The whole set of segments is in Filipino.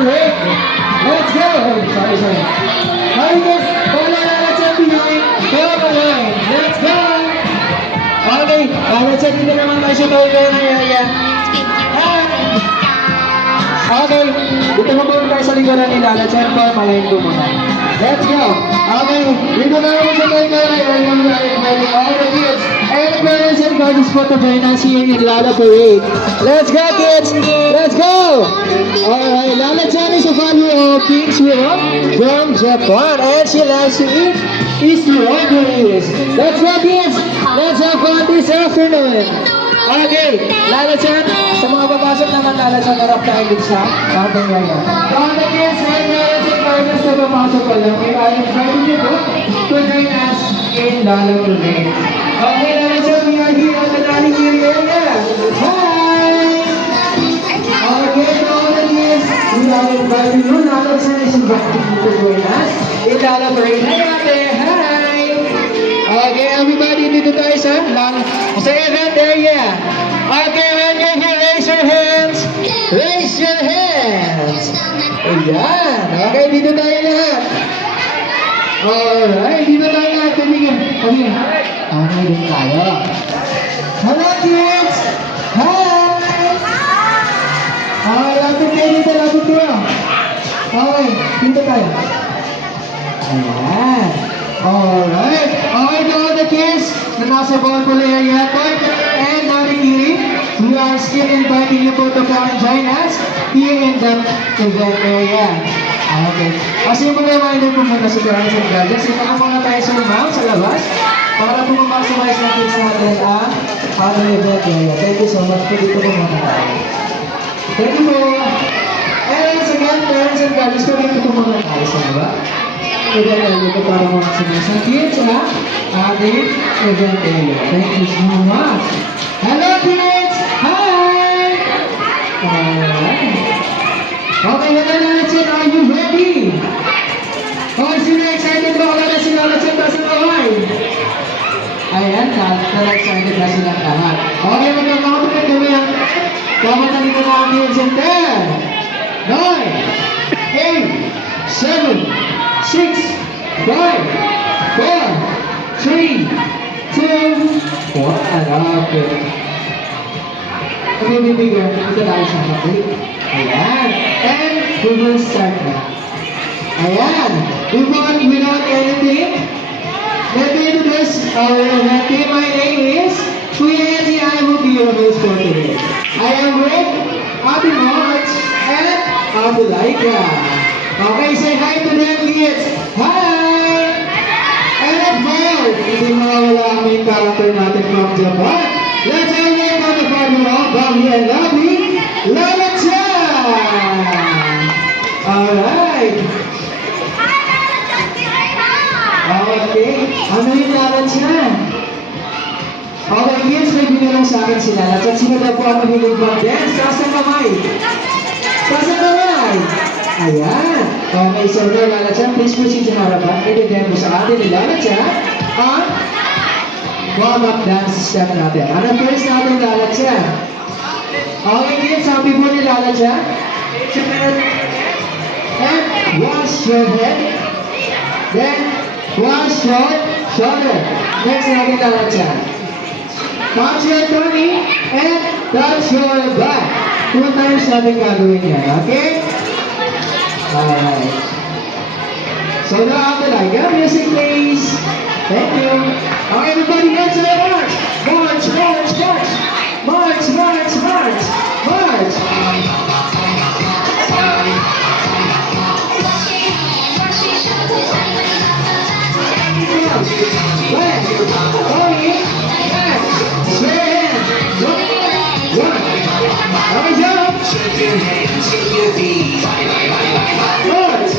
break. Let's go. Oh, sorry. Alright guys, wala na na-check behind. Kaya pa line. Let's go. Okay, na-check din naman tayo sa toy na area. Okay, dito mo muna tayo sa lingkaran nila. Let's check pa, malayin ko muna. Let's go. Okay, dito na naman sa toy na area. Inviting all the kids and parents and guardians po to join us here in Lala Parade. Let's go kids! Let's go! Alright, Lala Chan is a follower of King Shiro from Japan and she likes to eat strawberries. Let's go kids! Let's have fun this afternoon! Okay, Lala Chan, sa mga papasok naman Lala Chan, harap tayo dito sa kampang raya. All the kids and parents and guardians na papasok pa lang, I invite you po to join us in Lala Parade. Okay, Lala Chan, we are here at the dining area. Hi! Okay, to all the kids, we are inviting you. Lala Chan is inviting you to join us in Lala Parade. Hi, ate! Hi! Okay, everybody, dito tayo sa event area. Okay, when you're here, raise your hands. Raise your hands. Ayan. Okay, dito tayo lahat. Alright, dito tayo lahat. Okay, dito tayo. Hello, kids! Hi! Okay, lapit kayo dito, lapit kayo. Okay, dito tayo. Ayan. Alright. Okay, to all the kids na nasa Ballpool area and Marikiri, we are still inviting you po to come and join us here in the event area. Okay. Kasi yung reminder po muna sa parents and guardians, ito po muna tayo sa ma'am sa labas para po ma-maximize ng kids natin ang event area. Thank you so much po. Dito po muna tayo. Thank you po. And once again, parents and guardians, dito po muna tayo sa baba. Event area po para ma-maximize ng kids ating event area. Thank you so much. Hello kids! Hi! Alright. Okay, Lala Chan, are you ready? Oh, sino excited ba? Wala na si Lala Chan sa kaway. Ayan, excited na silang lahat. Okay, magkakaunti na kami ang kamatanin ko na ang kids in 10, 9, 8, 7, 6, 5, 4, 3, 2, 1. Okay. Kami bibigyan, ito tayo sa kapit. Ayan. And we will start now. Ayan. Without anything, let me introduce our event team. My name is Kuya Ezi. I will be your host for today. I am with Ate March and Ate Laika. Okay, say hi to them kids. Hi! And of course, hindi mawawala ang main character natin from Japan. Let's all welcome the father of Bobby and Lovely, Lala Chan! Alright. Okay. Ano yung Lala Chan? Okay, kids, may binulong sa akin si Lala Chan. Sino daw po ang mahilig mag-dance? Taas ang kamay. Taas ang kamay. Ayan. Okay, so there, Lala Chan, please proceed sa harapan. I-demo sa atin ni Lala Chan ang warm-up dance step natin. Ano first natin, Lala Chan? Okay, kids, sabi po ni Lala Chan. And wash your head. Then, wash your shoulder. Next natin, Lala Chan. Touch your tummy and touch your back. 2 times natin gagawin yan, okay? Alright. So now after that, get music please. Thank you. Okay, everybody get to the march. March, march, march. March, march, march. March. Left, body, back, straight hands. One. Now jump. Shake your hands, shake your feet. March.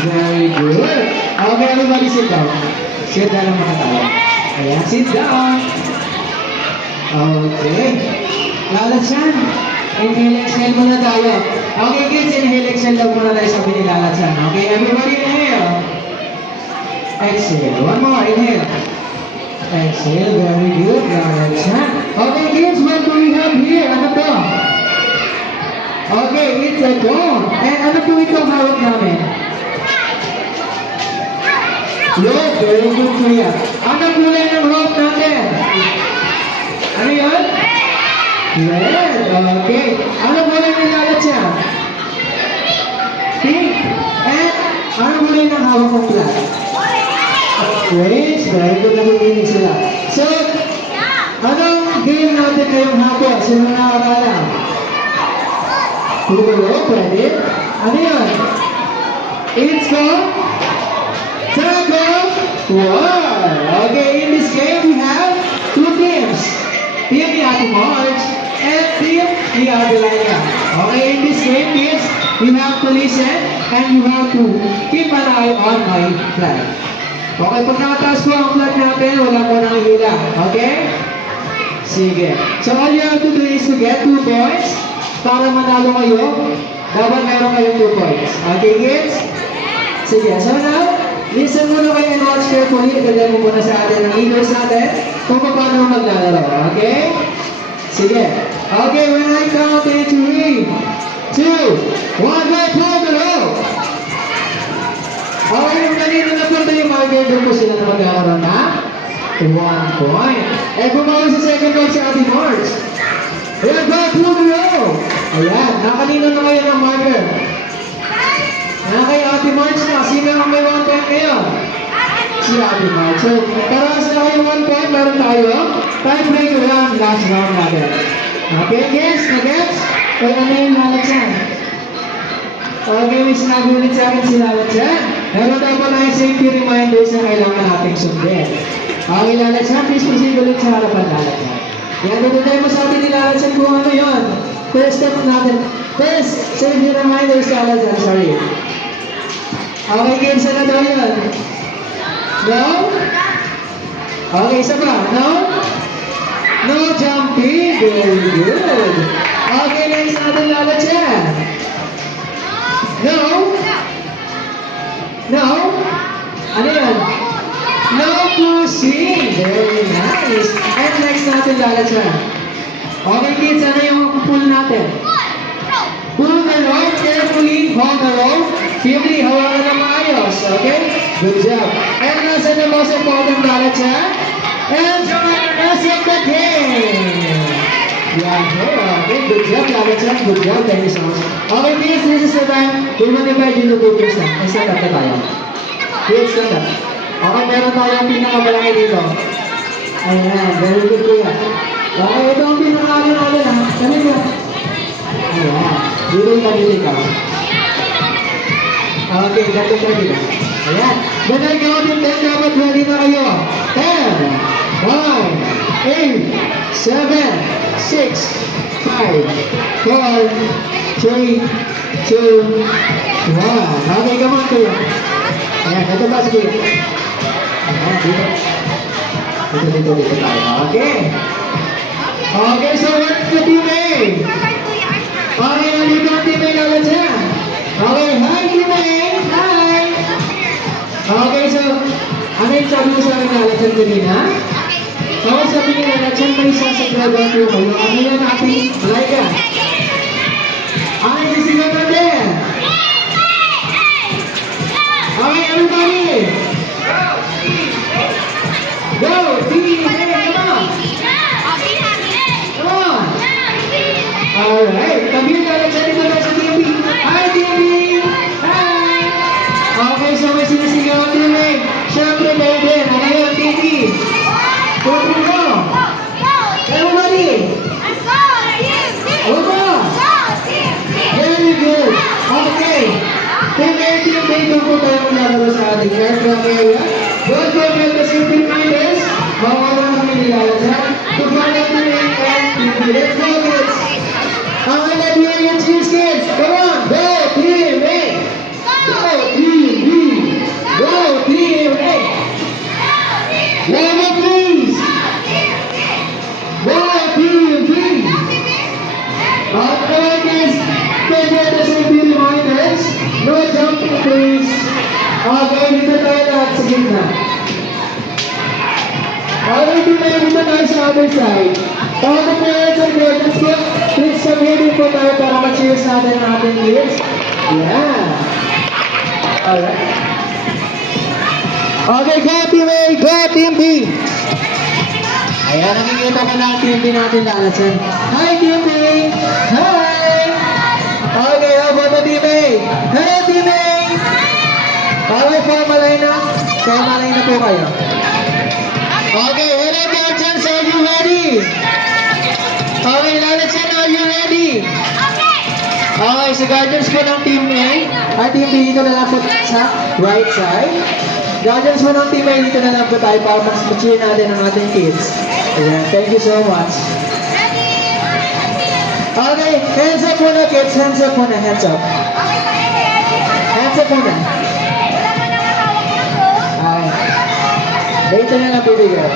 Very good. Okay, everybody sit down. Sit down ang mga tayo. Ayan, sit down. Okay. Lala Chan. Inhale, exhale muna tayo. Okay kids, inhale, exhale lang muna tayo sabi ni Lala Chan. Okay, everybody inhale. Exhale. One more, inhale. Exhale, very good. Lala Chan. Okay kids, what do we have here? Ano to? Okay, it's a cone. And ano po ito hawak namin? Rope, very good kuya. Ano kulay ng rope natin? Ano yun? Red, okay. Ano kulay ng Lala Chan? Pink. And ano kulay ng hawak ng flag? Orange, very good na kuminig sila. So, anong game natin ngayong hapon? Sino nakakala? Puro, pwede. Ano yun? It's called Tug of War. Okay, in this game we have two teams. Team ni Ate Marge and team ni Adelina. Okay, in this game kids, you have to listen and you have to keep an eye on my flag. Okay, pag nakataas po ang flag natin, wala po nang hila. Okay? Sige. So all you have to do is to get 2 points. Para manalo kayo, dapat meron kayong 2 points. Okay, kids? Sige. So now, listen muna kayo and watch carefully. Igagay mo muna sa atin ang leaders natin kung paano maglalaro. Okay? Sige. Okay, when I count in 3, 2, 1, go, pull the rope! Okay, yung kanina na punta yung marker, doon po sila na magkakaroon na 1 point. Eh, bumawa sa second round si Ate Marge. Ayan, go, pull the rope! Ayan, nakanino na kayo ng marker. Na kay Ate Marge na, sino ang may 1 point ngayon? Si Ate Marge. So, parang sa kayo 1 point, meron tayo. Tiebreaker round, last round natin. Okay, yes, na-gets? Kaya ano yung Lala Chan? Okay, may sinabi ulit sa akin si Lala Chan. Meron tayo pala yung safety reminders na kailangan nating sundin. Okay, Lala Chan, please proceed ulit sa harapan, Lala Chan. Yan, dito tayo masabi ni Lala Chan kung ano yun. First step natin. First, safety reminders, Lala Chan, sorry. Okay, kids, ano daw yun? No? Okay, isa pa. No? No jumping. Very good. Okay, next natin, Lala Chan. No? No? Ano yan? No pushing. Very nice. And next natin, Lala Chan. Okay, kids, ano yung pull natin? Pull the rope carefully. Hold the rope. Firmly, hawakan na maayos. Okay? Good job. And nasa the most important, Lala Chan. And join the rest of the game. Yeah, okay. Good job, Lala Chan. Good job. Thank you so much. Okay, kids, this is the time. We will invite you to do this now. Stand up na tayo. Kids, stand up. Okay, meron tayong pinakamalaki dito. Ayan, very good kuya. Okay, ito ang pinakamalaki natin ha. Kami ko. Ayan. Dito yung pagili ka. Okay, dito pa dito. Ayan. When I count in 10, dapat ready na kayo. 10, 9, 8, 7, 6, 5, 4, 3, 2, 1. Okay, come on kuya. Ayan, ito ba sige. Ayan, dito. Dito tayo. Okay. Okay, so what's the team A? Okay, nandito ang team A, Lala Chan. Okay, hi team A. Hi. Okay, so ano yung sabi mo sa akin, Lala Chan, kanina? So, sabi ni Lala Chan, may isa sa graduate ko kayo. Ano yan natin? Malaika. Ano yung sisigaw natin? Okay, everybody. Go, team A, come on. Come on. Alright, kami yung Lala Chan, dito tayo sa team B. Hi, team B. Hi. Okay, so may sinisigaw ang team A. Siyempre, baby. Ano yun, team B? Go, go. Everybody. Over. Very good. Okay. Team A, team B, doon po tayo maglalaro sa ating aircraft area. Don't forget the safety reminders. Mawala kami nilala dyan. To follow to me and team B. Let's go, kids. I'm gonna let you hear your cheers, kids. Come on. Go, team A. Go, team B. Go, team gitna. Okay, Team A, dito tayo sa other side. All the players and guardians po, please come here din po tayo para ma-cheers natin ang ating kids. Yeah. Alright. Okay, go Team A, go Team B. Ayan, nakikita ko na ang Team B natin lalasan. Hi Team B! Hi! Okay, how about the Team A? Hello Team A! Okay, formalay na. Formalay na po kayo. Okay, hello guardians, are you ready? Okay, lalasan, are you ready? Okay, sa guardians po ng Team A, at Team B dito na lang po sa right side. Guardians po ng Team A dito na lang po tayo para mag-cheer natin ang ating kids. Ayan, thank you so much. Okay, hands up muna kids, hands up muna, hands up. Hands up muna. Okay. Dito na lang baby girl.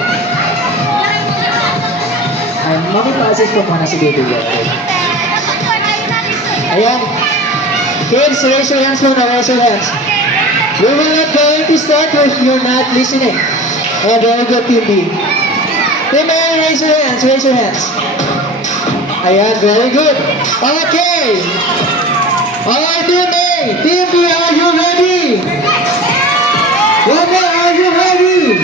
Ay, makipasok po muna si baby girl. Ayan. Kids, raise your hands muna, raise your hands. We will not going to start if you're not listening. And very good, Team B. Team A, raise your hands, raise your hands. Ayan, very good. Okay. Alright, Team A. Team B, are you ready? One more, are you ready?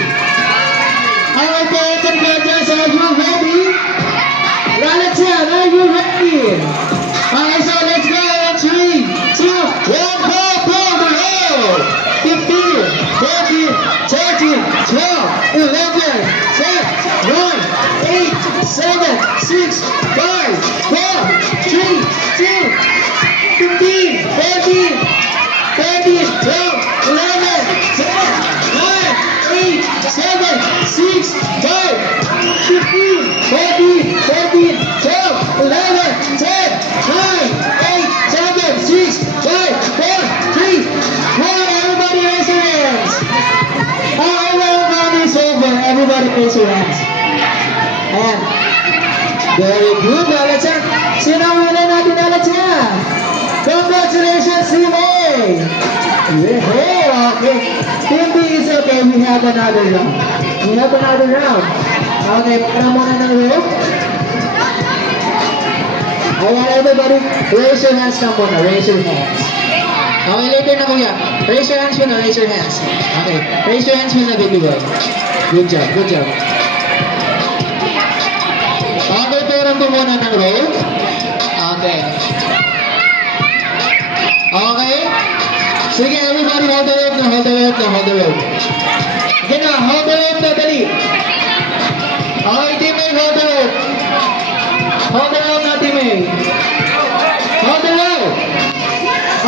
Alright, parents and guardians, are you ready? Lalachan, are you ready? Alright, so let's go. 3, 2, 1, go, go, the road. 15, 14, 13, 12, 11, 10, 9, 8, 7, 6, 5, 4, 3, 2, 15, 14, 13, 12, 11, 10, 9, 8, 7, 6, 5, 15, 14, 13, 12, 11, 10, 9, 8, 7, 6, 5, 4, 3, 1. Everybody raise your hands. Everybody is over. Everybody raise your hands. Ayan. Very good, Lalachan. Sino ang wala natin, Lalachan? Congratulations, Team A! Yeah, okay. Team B is okay. We have another round. We have another round. Okay, para muna ng room. Ayan, everybody, raise your hands na muna. Raise your hands. Okay, later na kuya. Raise your hands muna, raise your hands. Okay, raise your hands muna, baby boy. Good job, good job. Okay, turan ko muna ng row. Okay. Okay. Sige, everybody, hold the rope na, hold the rope na, hold the rope. Sige na, hold the rope na, dali. Okay, Team A, hold the rope. Hold the rope na, Team A. Hold the rope.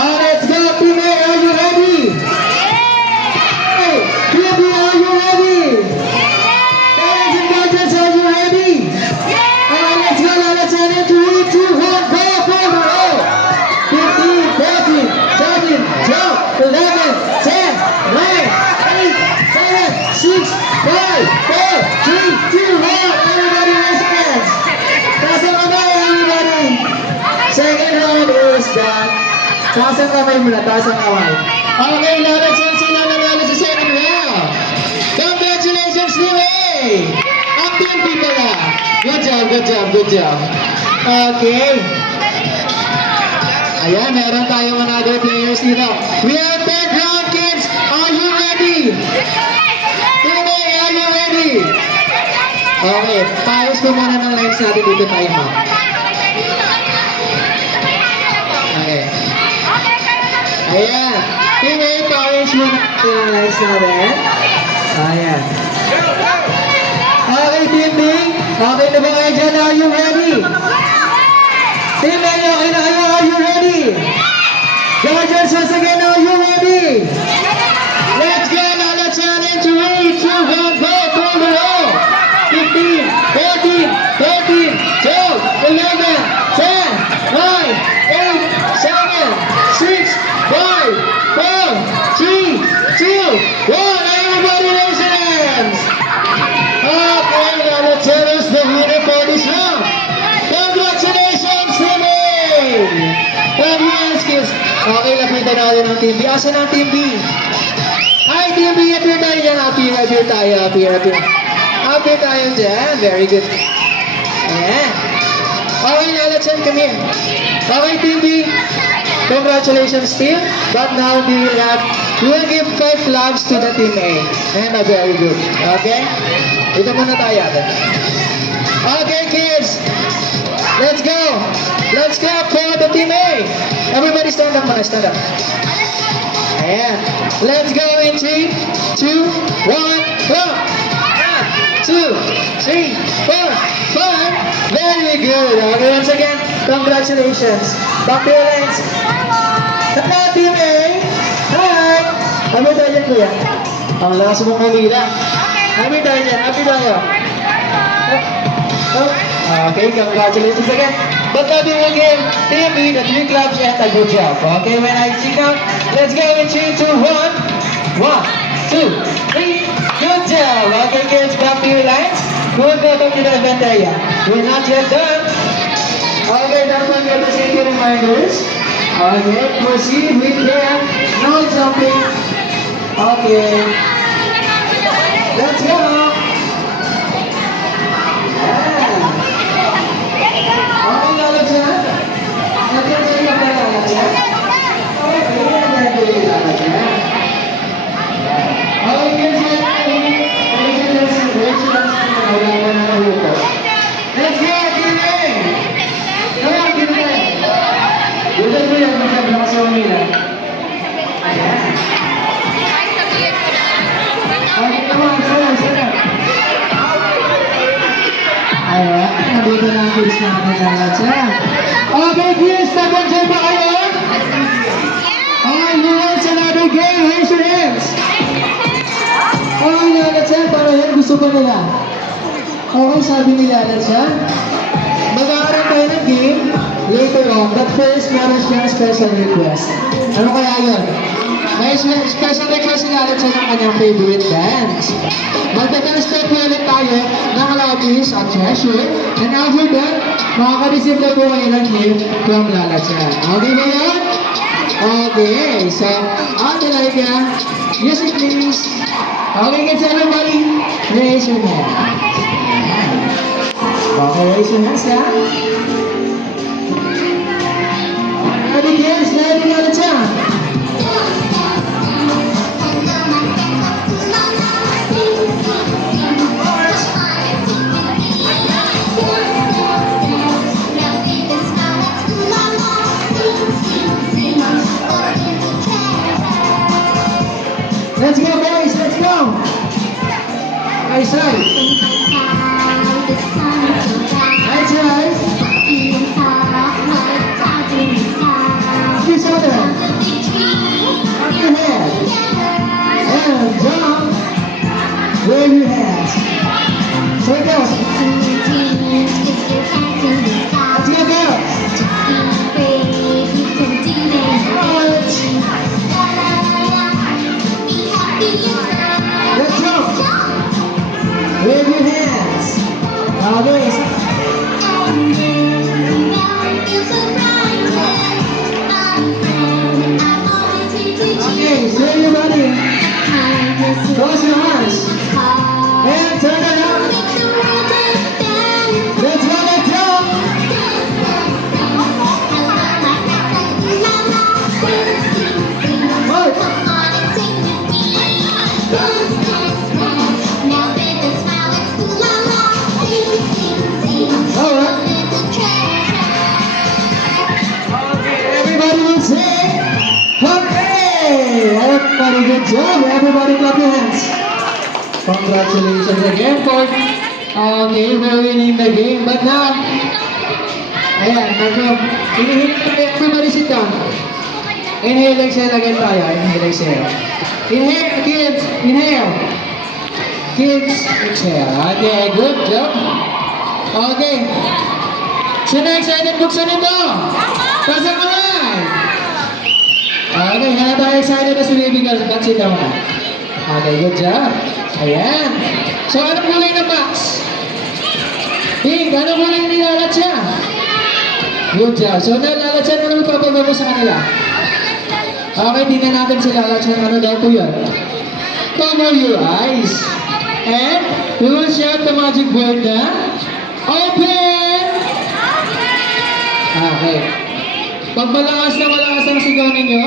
Let's go, Team A, are you ready? Hey, Team B, are you ready? Parents and guardians, are you ready? Alright, let's go, let's head into 3, 2, 1, go, go, go! 15, 14, 13, 12, 11, 10, 9, 8, 7, 6, 5, 4, 3, 2, 1. Everybody raise your hands. Taas ang kamay, everybody. Second round is done. Taas ang kamay muna, taas ang kamay. Okay, Lalachan, sila nanalo sa second round. Congratulations, Team A! Ang team B pala. Good job, good job, good job. Okay. Ayan, meron tayong another players dito. We have third round, kids. Are you ready? Team A, are you ready? Okay, paayos ko muna ng lines natin dito tayo, ma'am. Okay. Ayan. Team A, paayos muna ng lines natin. Ayan. Okay, Team B. Okay na ba kayo dyan? Are you ready? Team A, okay na kayo? Are you ready? Guardians, once again, are you ready? Let's go, Lalachan, into 3, 2, 1, go, go, go! 15, 14, 13, 12, 11, 10, 9, 8, 7, 6, 5, 4, 3, 2, 1. Everybody raise your hands. Okay, Lalachan is the winner for this round. Congratulations, Team A! Congrats, kids. Okay, lapitan natin ang Team B. Asan ang Team B? Hi, Team B, appear tayo dyan. Appear tayo. Appear tayo dyan. Very good. Ayan. Okay, Lala Chan, come here. Okay, Team B. Congratulations, team. But now we will give 5 claps to the Team A. And very good. Okay? Ito muna tayo. Okay, kids. Let's go. Let's clap for the Team A. Everybody stand up muna. Stand up. Ayan. Let's go in 3, 2, 1, clap. 1, 2, 3, 4, 5. Very good. Okay, once again, congratulations. Back to your lines. Hello, Team A. Hi. Happy tayo dyan, kuya. Ang lakas mong kumila. Happy tayo dyan. Happy tayo. Okay, congratulations again. But now we will give Team B the 3 claps and a good job. Okay, when I sing out, let's go in 3, 2, 1. 1, 2, 3. Good job. Okay, kids, back to your lines. We'll go back to the event area. We're not yet done. Okay, don't forget the safety reminders. Okay, proceed with them. No jumping. Okay. Let's go. Yeah. Okay, Lala Chan. Nag-enjoy ka ba, Lala Chan? Okay, nag-enjoy ka, Lala Chan. Okay, kids, let's go, Team A! Come on, Team A! Bulan mo yan, magkabla sa umila. Ayan. Okay, come on, sana. Ayan, nandito na ang kids natin, Lala Chan. Okay, kids, nag-enjoy ba kayo? Okay, who wants another game? Raise your hands. Okay, Lala Chan, para yan gusto pa nila. Okay, sabi ni Lala Chan, mag-aaral tayo ng game later on, but first, meron siyang special request. Ano kaya yun? May special request ni Lala Chan ng kanyang favorite dance. Magta-dance step ulit tayo ng Lobbies of Treasure, and after that, makaka-receive na po kayo ng gift from Lala Chan. Okay ba yun? Okay, so, Ate Laika, music please. Okay, kids, everybody, raise your hand. Okay, raise your hands, ha? Ready, kids? Ready, Lala Chan? Let's go, boys, let's go! I say. That's right. Kiss other. Up your head. And jump. Wave your hands. So it goes. Let's go, girls. Let's jump. Wave your hands. Okay. Okay, so everybody, close your eyes. And turn it up. Let's go, let's go. Everybody, good job. Everybody clap your hands. Congratulations again for winning the game. But now, ayan, everybody sit down. Inhale, exhale again tayo. Inhale, exhale. Inhale, kids. Inhale. Kids, exhale. Okay, good job. Okay. Sino excited buksan ito? Pasang kamay. Okay, kaya tayo excited na si Baby Girl. That's it naman. Okay, good job. Ayan. So, anong kulay ng box? Pink, anong kulay ni Lala Chan? Good job. So, Lala Chan, ano ipapagawa mo sa kanila? Okay, tingnan natin si Lala Chan. Ano daw po yun? cover your eyes. And we will shout the magic word na open! Okay. Pag malakas ang sigaw ninyo,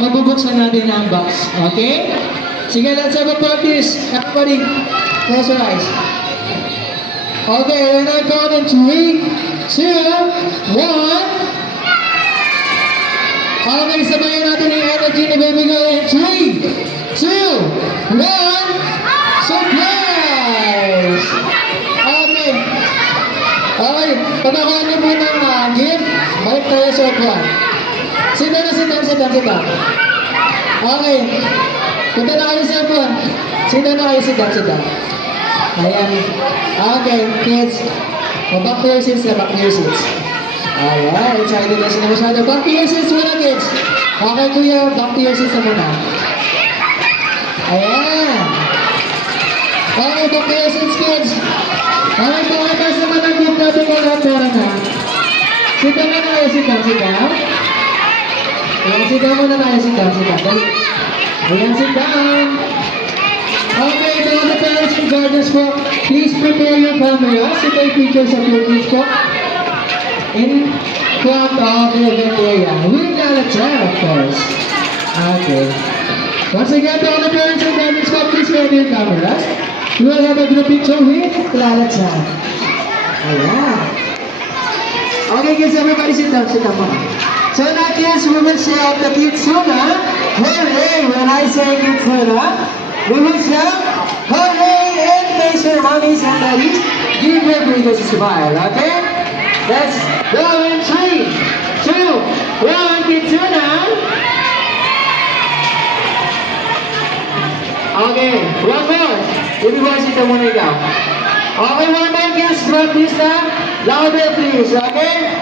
mabubuksan natin ang box. Okay? Sige, let's have a practice. Everybody, close your eyes. Okay, when I count in 3, 2, 1. Okay, sabayan natin yung energy ni Baby Girl in 3, 2, 1. Surprise! Okay. Okay, patakuan niyo po ng gift. Balik tayo sa upuan. Sit down. Okay. Punta na kayo sa upuan. Sit down. Ayan. Okay, kids. Back to your seats. Ayan, excited na sila masyado. Back to your seats muna, kids. Okay, kuya, back to your seats na muna. Ayan. Okay, back to your seats, kids. Okay, pakitas naman ang gift natin kung lahat meron na. Sit down na tayo, sit down. Ayan, sit down muna tayo, sit down. Ayan, sit down. Okay, to all the parents and guardians po, please prepare your cameras to take pictures of your kids po in front of the event area. With Lala Chan, of course. Okay. Once again, to all the parents and guardians po, please prepare your cameras. We will have a group picture with Lala Chan. Ayan. Okay, kids, everybody sit down muna. So now, kids, we will shout the Kitsuna. Hooray! When I say Kitsuna, we will shout hooray and face your mommies and daddies. Give your biggest smile, okay? Let's go in 3, 2, 1, Kitsuna. Okay, one more. Everybody sit down muna ikaw. Okay, one more, kids. Practice na. Louder, please, okay?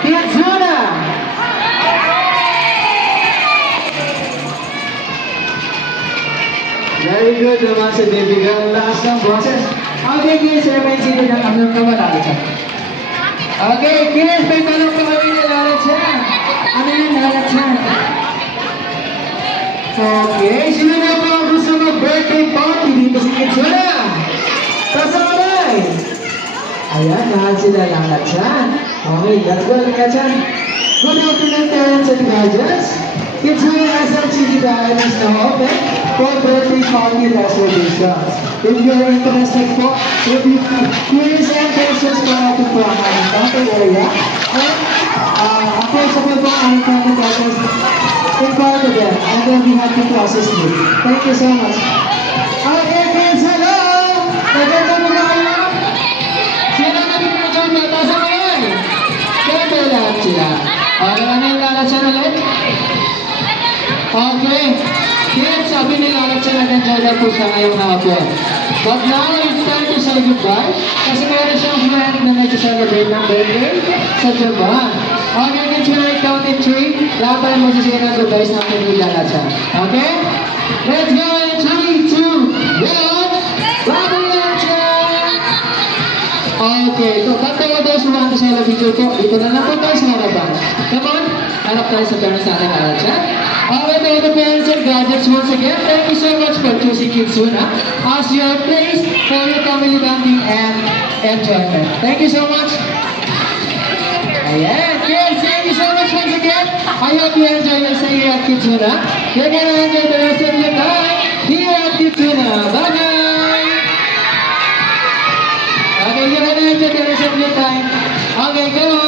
Kitsuna. Very good naman si Baby Girl. Lakas ng boses. Okay, kids, may sino na tanong ka ba, Lala Chan? Okay, kids, may tanong ka kami ni Lala Chan. Ano yun, Lala Chan? Okay, sino na po ang gusto mag-birthday party dito si Kitsuna? Kasamay! Ayan, lahat sila Lala Chan. Okay, let's go, Lala Chan. Good afternoon, parents and guardians. Kitsuna SLCD Diary is now open for birthday party reservations. If you're interested po, if you curious and questions po natin po ang aming counter area, and approachable po ang aming counter process in part of them, and then we have to process you. Thank you so much. Okay, kids, hello! Naganda mo ba kayo? Sino na dito na dyan? Mataas ang ngayon! Siyempre lahat sila. Okay, ano yung lalasan ulit? Okay. Kids, sabi ni Lala Chan na nandiyan po siya ngayong hapon. But now, it's time to say goodbye. Kasi meron siyang friend na nag-celebrate ng birthday sa Japan. Okay, kids, when I count in 3, lahat tayo magsisigaw ng goodbyes natin ni Lala Chan. Okay? Let's go in 3, 2, 1. Bravo, Lala Chan! Okay, so back to those who want to celebrate po. Dito na lang po tayo sa harapan. Come on, harap tayo sa parents natin, Lala Chan. Alright, all the parents and guardians, once again, thank you so much for choosing Kitsuna as your place for your family bonding and enjoyment. Thank you so much. Ayan, kids, thank you so much once again. I hope you enjoy your stay here at Kitsuna. You're gonna enjoy the rest of your time here at Kitsuna. Bye-bye. Okay, you're gonna enjoy the rest of your time. Okay, go on.